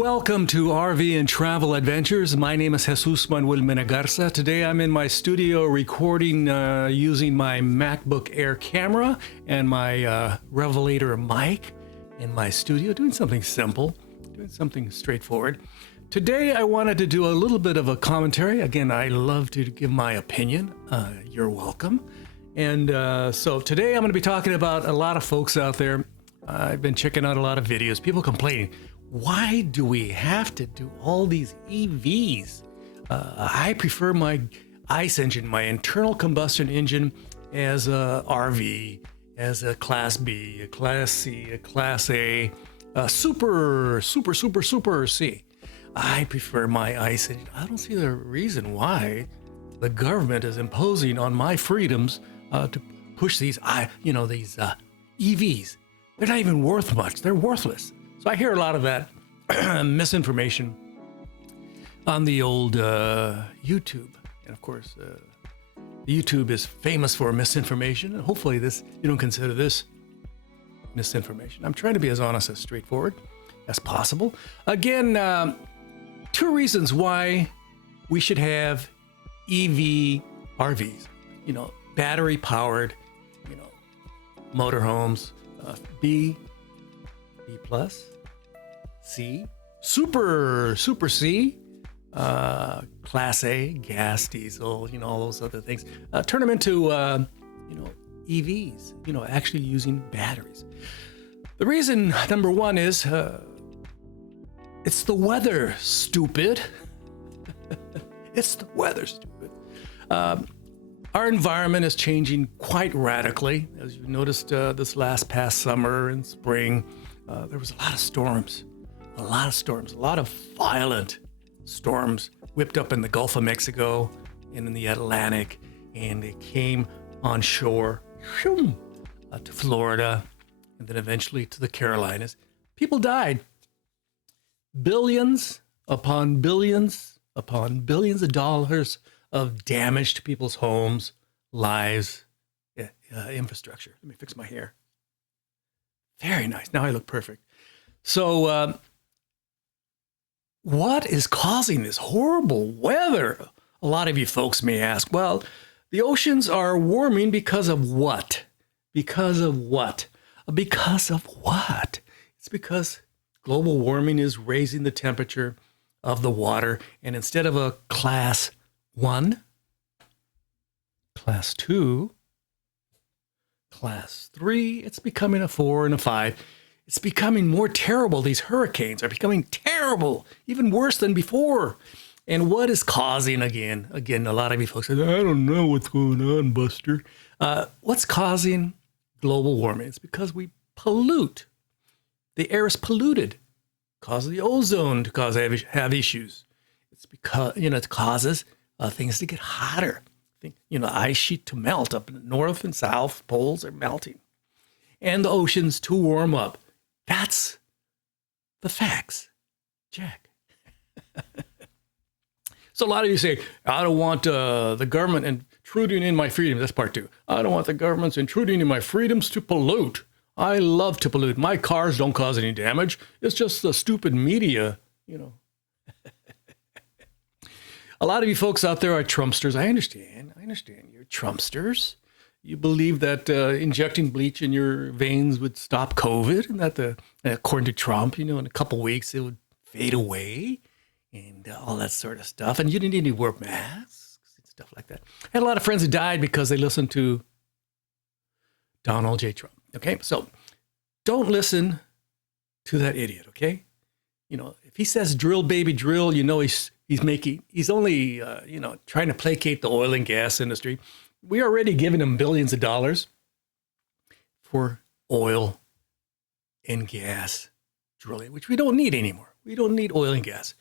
Welcome to RV and Travel Adventures. My name is Jesus Manuel Menegarza. Today I'm in my studio recording using my MacBook Air camera and my Revelator mic in my studio, doing something simple, doing something straightforward. Today I wanted to do a little bit of a commentary. Again, I love to give my opinion. You're welcome. And so today I'm going to be talking about a lot of folks out there. I've been checking out a lot of videos, people complaining. Why do we have to do all these EVs? I prefer my ICE engine, my internal combustion engine, as a RV, as a Class B, a Class C, a Class A, a Super C. I prefer my ICE engine. I don't see the reason why the government is imposing on my freedoms to push these EVs. They're not even worth much. They're worthless. So I hear a lot of that misinformation on the old YouTube. And of course, YouTube is famous for misinformation. And hopefully you don't consider this misinformation. I'm trying to be as honest, as straightforward as possible. Again, two reasons why we should have EV RVs. Battery powered, motorhomes, B plus, C, Super C, Class A, gas, diesel, all those other things. Turn them into, EVs, actually using batteries. The reason, number one, is it's the weather, stupid. It's the weather, stupid. Our environment is changing quite radically. As you noticed this past summer and spring, there was a lot of storms, a lot of violent storms whipped up in the Gulf of Mexico and in the Atlantic, and they came on shore to Florida and then eventually to the Carolinas. People died. Billions upon billions upon billions of dollars of damage to people's homes, lives, infrastructure. Let me fix my hair. Very nice. Now I look perfect. So what is causing this horrible weather? A lot of you folks may ask, well, the oceans are warming because of what? Because of what? Because of what? It's because global warming is raising the temperature of the water, and instead of a Class 1, Class 2, Class 3, it's becoming a 4 and a 5. It's becoming more terrible. These hurricanes are becoming terrible, even worse than before. And what is causing, again, a lot of you folks say, I don't know what's going on, Buster. What's causing global warming? It's because we pollute. The air is polluted, causes the ozone to have issues. It's because, it causes things to get hotter. Ice sheet to melt up in the north and south poles are melting, and the oceans to warm up. That's the facts, Jack. So a lot of you say, I don't want the government intruding in my freedom. That's part two. I don't want the government's intruding in my freedoms to pollute. I love to pollute. My cars don't cause any damage. It's just the stupid media, A lot of you folks out there are Trumpsters. I understand. You're Trumpsters. You believe that injecting bleach in your veins would stop COVID, and that according to Trump, in a couple weeks it would fade away, and all that sort of stuff. And you didn't need to wear masks and stuff like that. I had a lot of friends who died because they listened to Donald J. Trump. Okay, so don't listen to that idiot. Okay, if he says drill, baby, drill, he's only trying to placate the oil and gas industry. We're already giving him billions of dollars for oil and gas drilling, which we don't need anymore. We don't need oil and gas.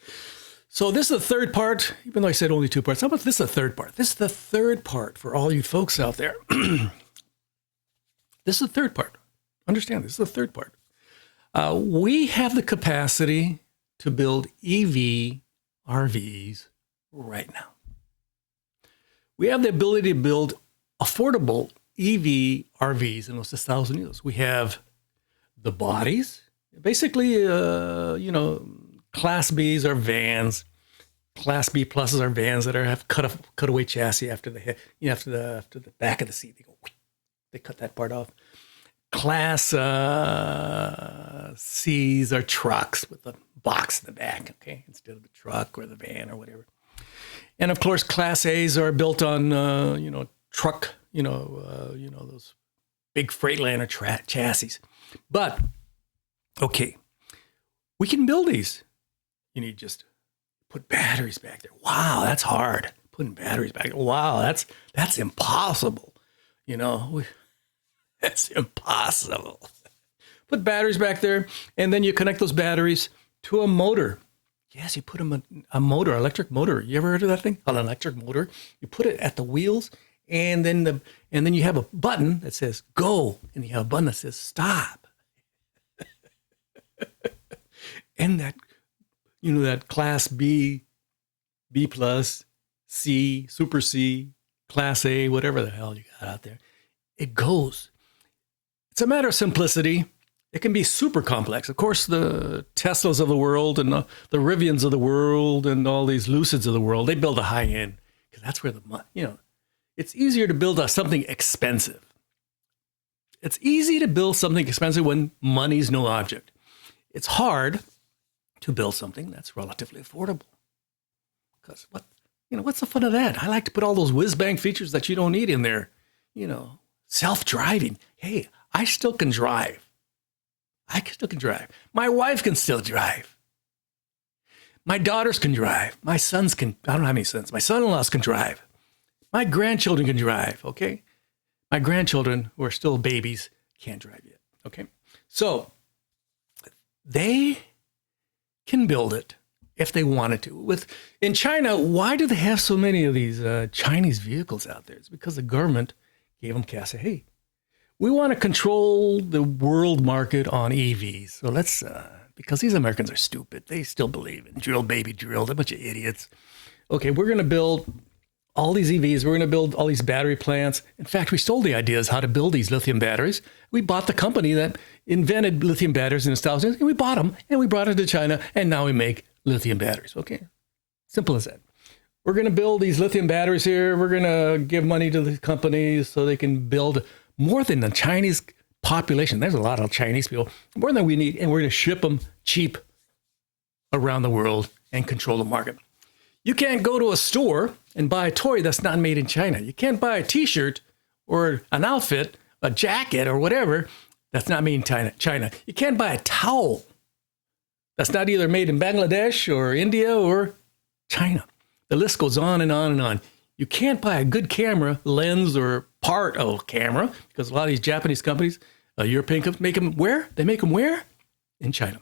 So this is the third part, even though I said only two parts. How about this is the third part? This is the third part for all you folks out there. This is the third part. Understand, this is the third part. We have the capacity to build EV RVs right now. We have the ability to build affordable EV RVs in los Estados Unidos. We have the bodies, basically, Class Bs are vans. Class B pluses are vans that have cutaway chassis after the head, after the back of the seat. They cut that part off. Class C's are trucks with a box in the back, okay, instead of the truck or the van or whatever. And of course, Class A's are built on truck, those big Freightliner chassis. But okay, we can build these. You need just put batteries back there. Wow, that's hard. Putting batteries back there. Wow, that's impossible. That's impossible. Put batteries back there, and then you connect those batteries to a motor. Yes, you put them a motor, electric motor. You ever heard of that thing? An electric motor. You put it at the wheels, and then you have a button that says go, and you have a button that says stop. And that Class B, B plus, C, Super C, Class A, whatever the hell you got out there, it goes. It's a matter of simplicity. It can be super complex. Of course, the Teslas of the world and the Rivians of the world and all these Lucids of the world, they build a high end because that's where it's easier to build something expensive. It's easy to build something expensive when money's no object. It's hard to build something that's relatively affordable. Because what's the fun of that? I like to put all those whiz-bang features that you don't need in there. Self-driving. Hey, I still can drive. My wife can still drive. My daughters can drive. My sons can. I don't have any sons. My son-in-laws can drive. My grandchildren can drive, okay? My grandchildren, who are still babies, can't drive yet, okay? So they can build it if they wanted to. In China, why do they have so many of these Chinese vehicles out there? It's because the government gave them cash. Hey, we want to control the world market on EVs. So let's, because these Americans are stupid. They still believe in drill, baby, drill. They're a bunch of idiots. Okay, we're going to build all these EVs. We're going to build all these battery plants. In fact, we stole the ideas how to build these lithium batteries. We bought the company that invented lithium batteries in the Estados Unidos, and we bought them, and we brought it to China, and now we make lithium batteries. Okay, simple as that. We're going to build these lithium batteries here. We're going to give money to the companies so they can build more than the Chinese population. There's a lot of Chinese people, more than we need, and we're going to ship them cheap around the world and control the market. You can't go to a store and buy a toy that's not made in China. You can't buy a t-shirt or an outfit, a jacket or whatever that's not made in China. You can't buy a towel that's not either made in Bangladesh or India or China. The list goes on and on and on. You can't buy a good camera, lens, or part of a camera because a lot of these Japanese companies, European companies, make them where? They make them where? In China.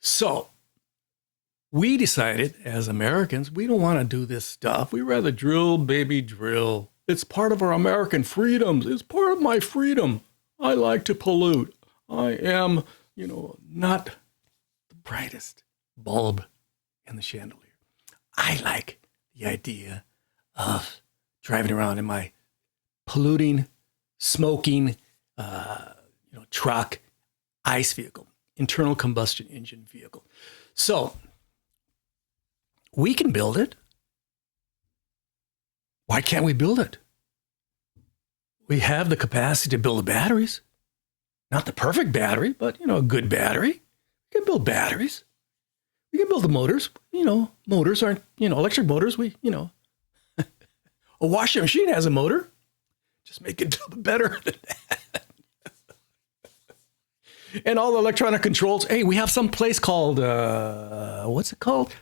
So we decided as Americans, we don't want to do this stuff. We rather drill, baby, drill. It's part of our American freedoms. It's part of my freedom. I like to pollute. I am, not the brightest bulb in the chandelier. I like the idea of driving around in my polluting, smoking, truck, ICE vehicle, internal combustion engine vehicle. So we can build it. Why can't we build it? We have the capacity to build the batteries. Not the perfect battery, but, a good battery. We can build batteries. We can build the motors. Motors aren't, electric motors. A washing machine has a motor. Just make it better than that. And all the electronic controls. Hey, we have some place called, what's it called?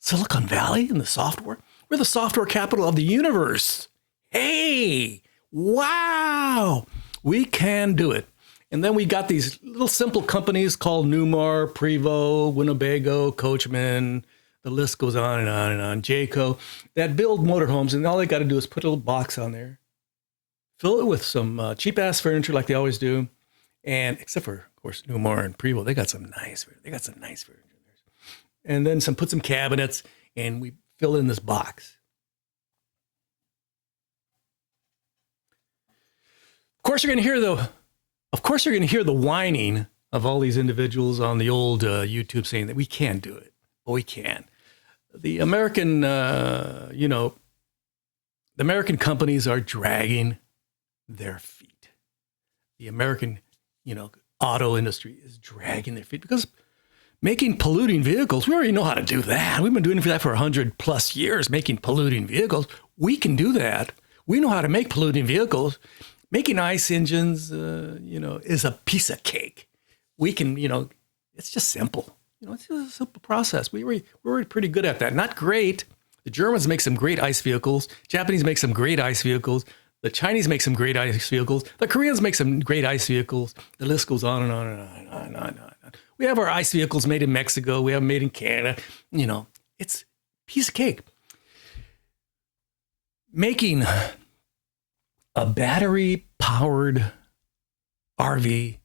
Silicon Valley in the software. We're the software capital of the universe. Hey, wow. We can do it. And then we got these little simple companies called Newmar, Prevost, Winnebago, Coachman. The list goes on and on and on. Jayco that build motorhomes, and all they got to do is put a little box on there, fill it with some cheap ass furniture like they always do, and except for of course Newmar and Prevost, they got some nice furniture. And then put some cabinets, and we fill in this box. Of course, you're going to hear the whining of all these individuals on the old YouTube saying that we can't do it. But we can. The American, the American companies are dragging their feet. The American, auto industry is dragging their feet because making polluting vehicles, we already know how to do that. We've been doing that for 100+ years, making polluting vehicles. We can do that. We know how to make polluting vehicles. Making ICE engines, is a piece of cake. We can, it's just simple. It's just a simple process. We're already pretty good at that. Not great. The Germans make some great ICE vehicles. Japanese make some great ICE vehicles. The Chinese make some great ICE vehicles. The Koreans make some great ICE vehicles. The list goes on and on and on and on and on. We have our ICE vehicles made in Mexico. We have them made in Canada. It's a piece of cake. Making a battery-powered RV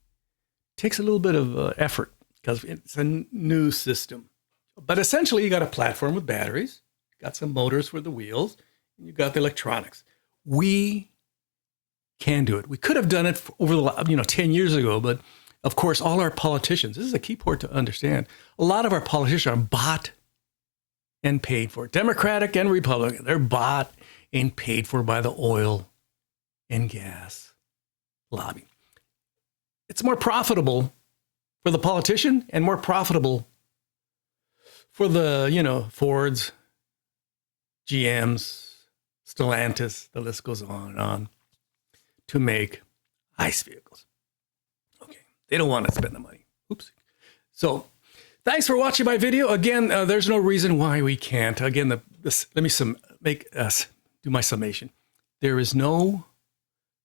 takes a little bit of effort because it's a new system. But essentially, you got a platform with batteries, got some motors for the wheels, and you got the electronics. We can do it. We could have done it over the 10 years ago, but of course, all our politicians, this is a key point to understand, a lot of our politicians are bought and paid for. Democratic and Republican, they're bought and paid for by the oil and gas lobby. It's more profitable for the politician and more profitable for the, Fords, GMs, Stellantis, the list goes on and on, to make ICE vehicles. Okay, they don't want to spend the money. Oops. So thanks for watching my video. Again, there's no reason why we can't. Again, let me do my summation. There is no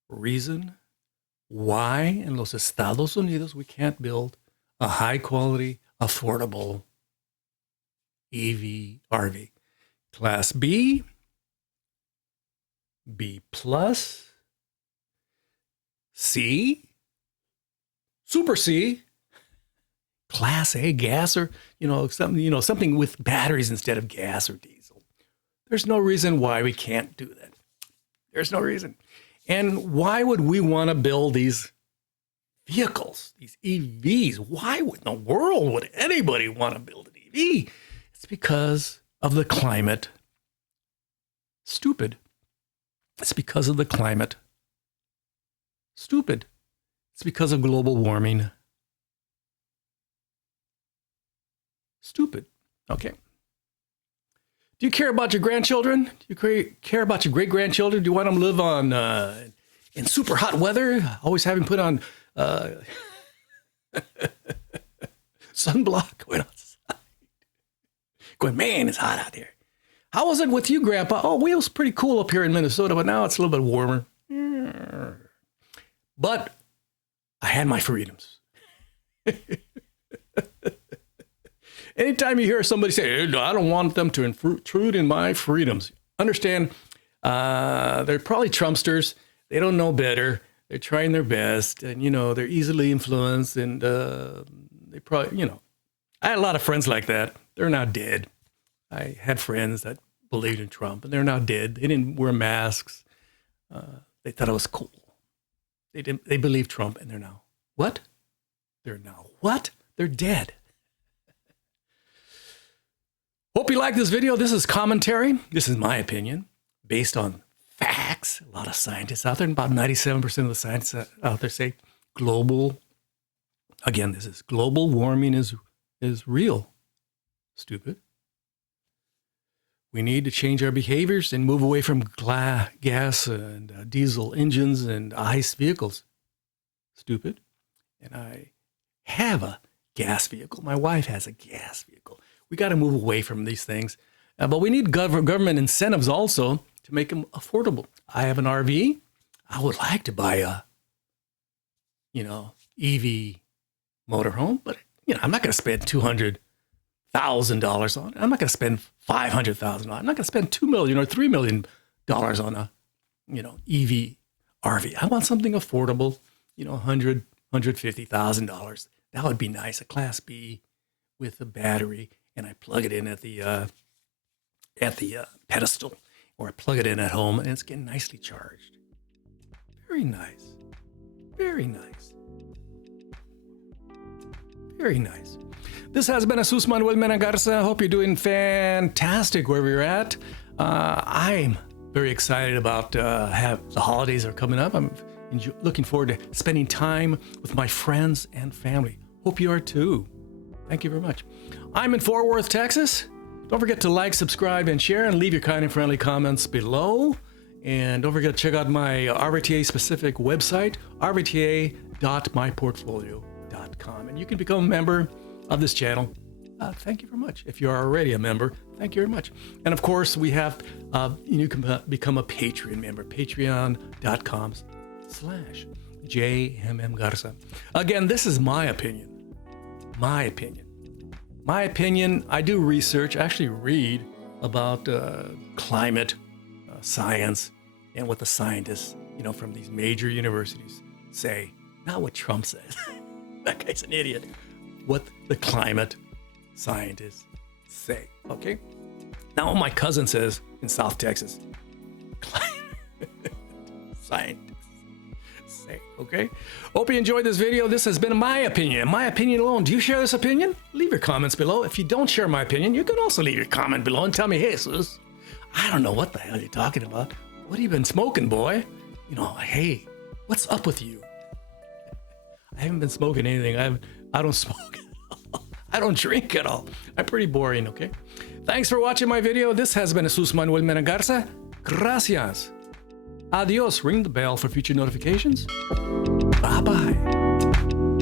reason why in los Estados Unidos we can't build a high quality, affordable EV RV. Class B, B+, C, Super C, Class A gas, or something with batteries instead of gas or diesel. There's no reason why we can't do that. There's no reason. And why would we want to build these vehicles, these EVs? Why in the world would anybody want to build an EV? It's because of the climate. Stupid. It's because of the climate. Stupid. It's because of global warming. Stupid. Okay. Do you care about your grandchildren? Do you care about your great-grandchildren? Do you want them to live on in super hot weather? Always having put on sunblock going outside. Going, man, it's hot out there. How was it with you, Grandpa? Oh, it was pretty cool up here in Minnesota, but now it's a little bit warmer. But I had my freedoms. Anytime you hear somebody say, I don't want them to intrude in my freedoms, understand they're probably Trumpsters. They don't know better. They're trying their best, and, they're easily influenced, and they probably, I had a lot of friends like that. They're now dead. I had friends that believed in Trump, and they're now dead. They didn't wear masks. They thought it was cool. They believed Trump, and they're now what? They're now what? They're dead. Hope you like this video. This is commentary. This is my opinion based on facts. A lot of scientists out there, and about 97% of the scientists out there say global warming is real. Stupid. We need to change our behaviors and move away from gas and diesel engines and ICE vehicles. Stupid. And I have a gas vehicle. My wife has a gas vehicle. We got to move away from these things. But we need government incentives also to make them affordable. I have an RV. I would like to buy a, EV motorhome, but, I'm not going to spend $200,000 on it. I'm not going to spend $500,000 on it. I'm not going to spend $2 million or $3 million on a, EV RV. I want something affordable, $100,000, $150,000. That would be nice. A Class B with a battery, and I plug it in at the pedestal, or I plug it in at home, and it's getting nicely charged. Very nice. Very nice. Very nice. This has been Jesus Manuel Mena Garza. Hope you're doing fantastic wherever you're at. I'm very excited about the holidays are coming up. I'm looking forward to spending time with my friends and family. Hope you are too. Thank you very much. I'm in Fort Worth, Texas. Don't forget to like, subscribe, and share, and leave your kind and friendly comments below. And don't forget to check out my RVTA specific website, rvta.myportfolio.com. And you can become a member of this channel. Thank you very much. If you're already a member, thank you very much. And of course, we have, you can become a Patreon member, patreon.com/JMM Garza. Again, this is my opinion. My opinion, I do research, actually read about climate science and what the scientists, from these major universities say. Not what Trump says. That guy's an idiot. What the climate scientists say, okay? Now, what my cousin says in South Texas, scientists say, okay? Hope you enjoyed this video. This has been my opinion alone. Do you share this opinion? Leave your comments below. If you don't share my opinion, you can also leave your comment below and tell me, hey, Jesus, I don't know what the hell you're talking about. What have you been smoking, boy? Hey, what's up with you? I haven't been smoking anything. I don't smoke at all. I don't drink at all. I'm pretty boring, okay? Thanks for watching my video. This has been Jesus Manuel Mena Garza. Gracias. Adios. Ring the bell for future notifications. Bye-bye.